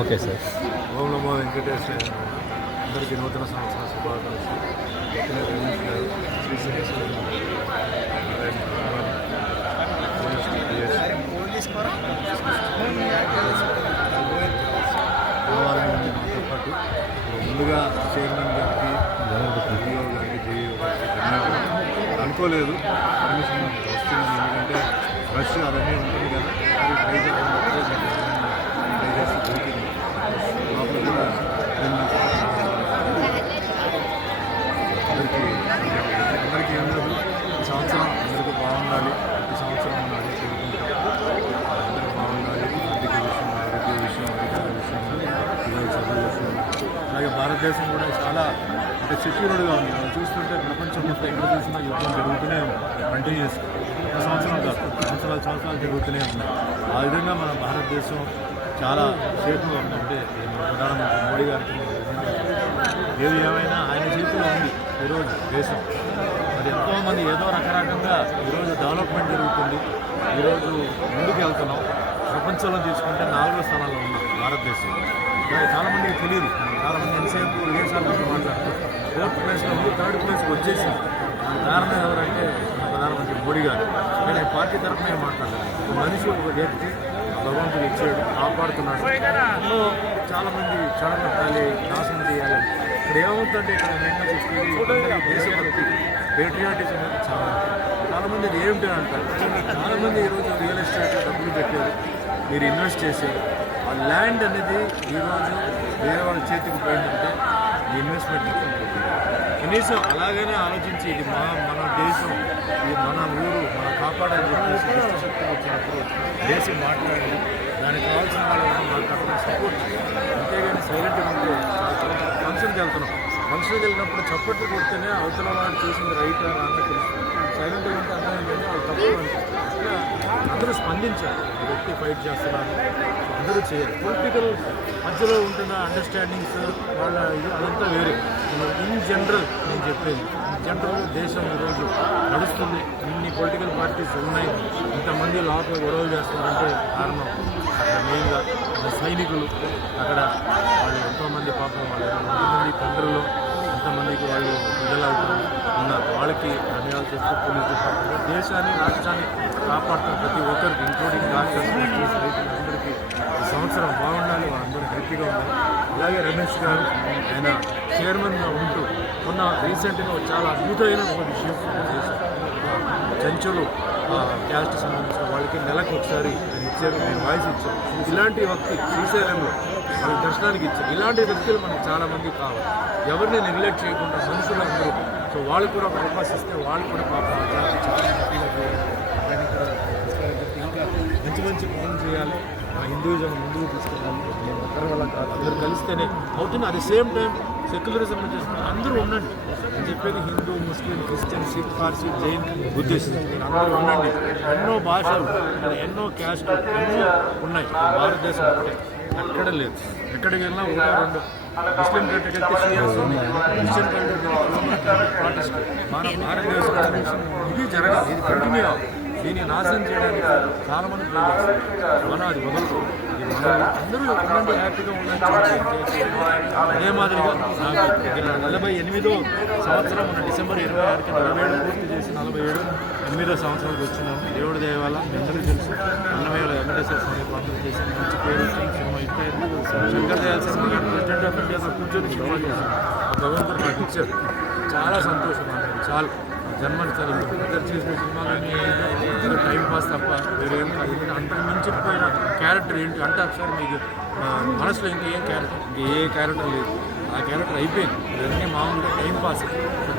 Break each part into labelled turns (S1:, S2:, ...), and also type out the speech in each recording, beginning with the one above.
S1: Okay sir.
S2: ఓం నమో వెంకటేశ్వర అందరికీ నూతన సంవత్సర శుభాకాంక్షలు. పాటు ముందుగా చైర్మన్ గారికి డిఓ గారికి డిఓ గారికి ధన్యవాదాలు అనుకోలేదు. కమిషన్ వస్తుంది ఎందుకంటే రష్ అవన్నీ ఉంటుంది. భారతదేశం కూడా చాలా అంటే సెక్యూర్డ్గా ఉంది. మనం చూస్తుంటే ప్రపంచం మొత్తం ఎక్కడ చూసినా యుద్ధం జరుగుతూనే ఉంది. కంటిన్యూస్ సంవత్సరాలు సంవత్సరం కాదు సంవత్సరాలు సంవత్సరాలు జరుగుతూనే ఉంది. ఆ విధంగా మన భారతదేశం చాలా సేఫ్గా ఉందంటే ప్రధానమంత్రి మోడీ గారికి ఏది ఏమైనా ఆయన చేతిలో ఉంది ఈరోజు దేశం. మరి ఎంతోమంది ఏదో రకరకంగా ఈరోజు డెవలప్మెంట్ జరుగుతుంది. ఈరోజు ముందుకు వెళ్తున్నాం. ప్రపంచంలో తీసుకుంటే నాలుగో స్థానంలో ఉంది భారతదేశం. చాలామందికి తెలియదు. చాలామంది ఎంతసేపు విదేశాల గురించి మాట్లాడుతారు ఫోర్త్ ప్లేస్లో ఉంది థర్డ్ ప్లేస్కి వచ్చేసి కారణం ఎవరంటే ప్రధానమంత్రి మోడీ గారు. నేను పార్టీ తరఫున ఏం మాట్లాడలేదు. మనిషి ఒక వ్యక్తి భగవంతుడు ఇచ్చాడు కాపాడుతున్నాడు. ఎన్నో చాలామంది చెడగొట్టాలి నాశనం చేయాలి. ఇక్కడ ఏమవుతుందంటే ఇక్కడ నేను చెప్పేది దేశభక్తి పేట్రియాటిజం చాలా చాలామంది అది ఏమిటి అంటారు? చాలామంది ఈరోజు రియల్ ఎస్టేట్ డబ్బులు పెట్టారు. మీరు ఇన్వెస్ట్ చేశారు. ల్యాండ్ అనేది ఈరోజు వేరే వాళ్ళ చేతికి పోయిందంటే ఈ ఇన్వెస్ట్మెంట్ కనీసం అలాగనే ఆలోచించి ఇది మా మన దేశం ఇది మన ఊరు మన కాపాడని చెప్పేసి దుష్ట వచ్చినప్పుడు దేశం మాట్లాడాలి దానికి కావాల్సిన వాళ్ళు మాట్లాడడం సపోర్ట్ అంతేగాని సైలెంట్గా ఉంటే ఫంక్షన్కి వెళ్ళినప్పుడు చప్పట్లు కొడితేనే అవతల వాడు చేసింది రైట్ రాంగ్ తెలుస్తుంది. సైలెంట్గా ఉంటే అర్థం ఏంటంటే వాళ్ళు తప్పు అనిపిస్తుంది అందరూ స్పందించారు వ్యక్తి ఫైట్ చేస్తున్నారు అందరూ చేయాలి పొలిటికల్ మధ్యలో ఉంటున్న అండర్స్టాండింగ్స్ వాళ్ళ ఇది అదంతా వేరే. ఇన్ జనరల్ నేను చెప్పేది ఇన్ జనరల్ దేశం ఈరోజు నడుస్తుంది. ఇన్ని పొలిటికల్ పార్టీస్ ఉన్నాయి. ఇంతమంది లోపల గొడవలు చేస్తున్నారంటే కారణం అక్కడ మెయిన్గా సైనికులు అక్కడ వాళ్ళు ఎంతోమంది పాపం వాళ్ళు ఎంతోమంది తండ్రులు ఎంతమందికి వాళ్ళు ప్రజలు ఉన్నారు వాళ్ళకి ధన్యవాదాలు చేస్తూ పోలీస్ డిపార్ట్మెంట్ దేశాన్ని రాష్ట్రాన్ని కాపాడుతున్న ప్రతి ఒక్కరికి ఇంక్లూడింగ్ డాక్టర్స్ రైతులందరికీ ఈ సంవత్సరం బాగుండాలి వాళ్ళందరూ హ్యాపీగా ఉండాలి. అలాగే రమేష్ గారు ఆయన చైర్మన్గా ఉంటూ మొన్న రీసెంట్గా చాలా అద్భుతమైన ఒక విషయం చేశారు. చెంచులు క్యాస్ట్ సంబంధించిన వాళ్ళకి నెలకు ఒకసారి ఇచ్చారు నేను వాయిస్ ఇచ్చారు. ఇలాంటి వ్యక్తి శ్రీశైలంలో వాళ్ళకి దర్శనానికి ఇచ్చారు. ఇలాంటి వ్యక్తులు మనకు చాలామంది కావాలి. ఎవరిని నెగ్లెక్ట్ చేయకుండా మనుషులు అందరూ సో వాళ్ళు కూడా ఒక అవకాశం ఇస్తే వాళ్ళు కూడా పాప మంచి మంచి పనులు చేయాలి. మా హిందూయిజం ముందుకు తీసుకెళ్ళాలి. నేను అందరూ కలిస్తేనే అవుతుంది. At the same time secularism చేస్తున్నారు. అందరూ ఉండండి. నేను చెప్పేది Hindu Muslim Christian Sikh Parsi Jain Buddhist. అందరూ ఉండండి. ఎన్నో భాషలు ఎన్నో క్యాస్ట్లు ఎన్నో ఉన్నాయి. భారతదేశం ఎక్కడ లేదు. ఎక్కడికి వెళ్ళినా ఒక రెండు. ముస్లిం కంట్రీకి వెళ్తే షియాస్ ఉన్నాయి క్రిస్టియన్ కంట్రీకి మన భారతదేశం ఇది జరగాలి. ఇది కంటిన్యూ అవ్వాలి. దీన్ని నాశనం చేయడానికి చాలా మంది ట్రై చేస్తారు అది వదలకూడదు అందరూ ఉండండి హ్యాపీగా ఉండండి అదే మాదిరిగా నాకు నలభై ఎనిమిదో సంవత్సరం మన డిసెంబర్ ఇరవై ఆరుకి నలభై ఏడు పూర్తి చేసి నలభై ఏడు ఎనిమిదో సంవత్సరాలకు వచ్చినాము దేవుడి దయ వల్ల మీ అందరికీ తెలుసు అన్నమయ్య వెంకటేశ్వర స్వామి పాత్ర చేసి మంచి పేరు సినిమా హిట్ అయింది Shankar Dayal cinema president of India కూర్చొని సినిమా చేశారు భగవంతుడు నాకు ఇచ్చారు చాలా సంతోషం చాలా. జన్మలు చాలు. ఇంత చేసిన సినిమాలన్నీ ఏదో టైం పాస్ తప్ప వేరేం కాదు. ఎందుకంటే అంతకు మించిపోయిన క్యారెక్టర్ ఏంటి అంటే ఒకసారి మీకు మనసులో ఇంకా ఏం క్యారెక్టర్ ఇంకా ఏ క్యారెక్టర్ లేదు. ఆ క్యారెక్టర్ అయిపోయింది. ఇవన్నీ మామూలుగా టైం పాస్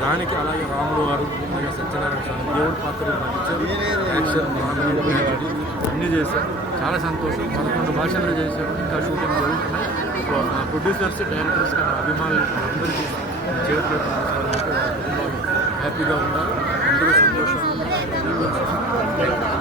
S2: దానికి అలాగే రాములు వారు అలాగే సత్యనారాయణ స్వామి దేవుడి పాత్రలు నాకు ఇచ్చారు. యాక్షన్ అన్నీ చేశారు. చాలా సంతోషం. పదకొండు భాషల్లో చేశారు. ఇంకా షూటింగ్ జరుగుతున్నాయి. ప్రొడ్యూసర్స్ డైరెక్టర్స్ అభిమానులు అందరికీ చేతులు హ్యాపీగా ఉన్నారు అందరూ సంతోషంగా ఉన్నారు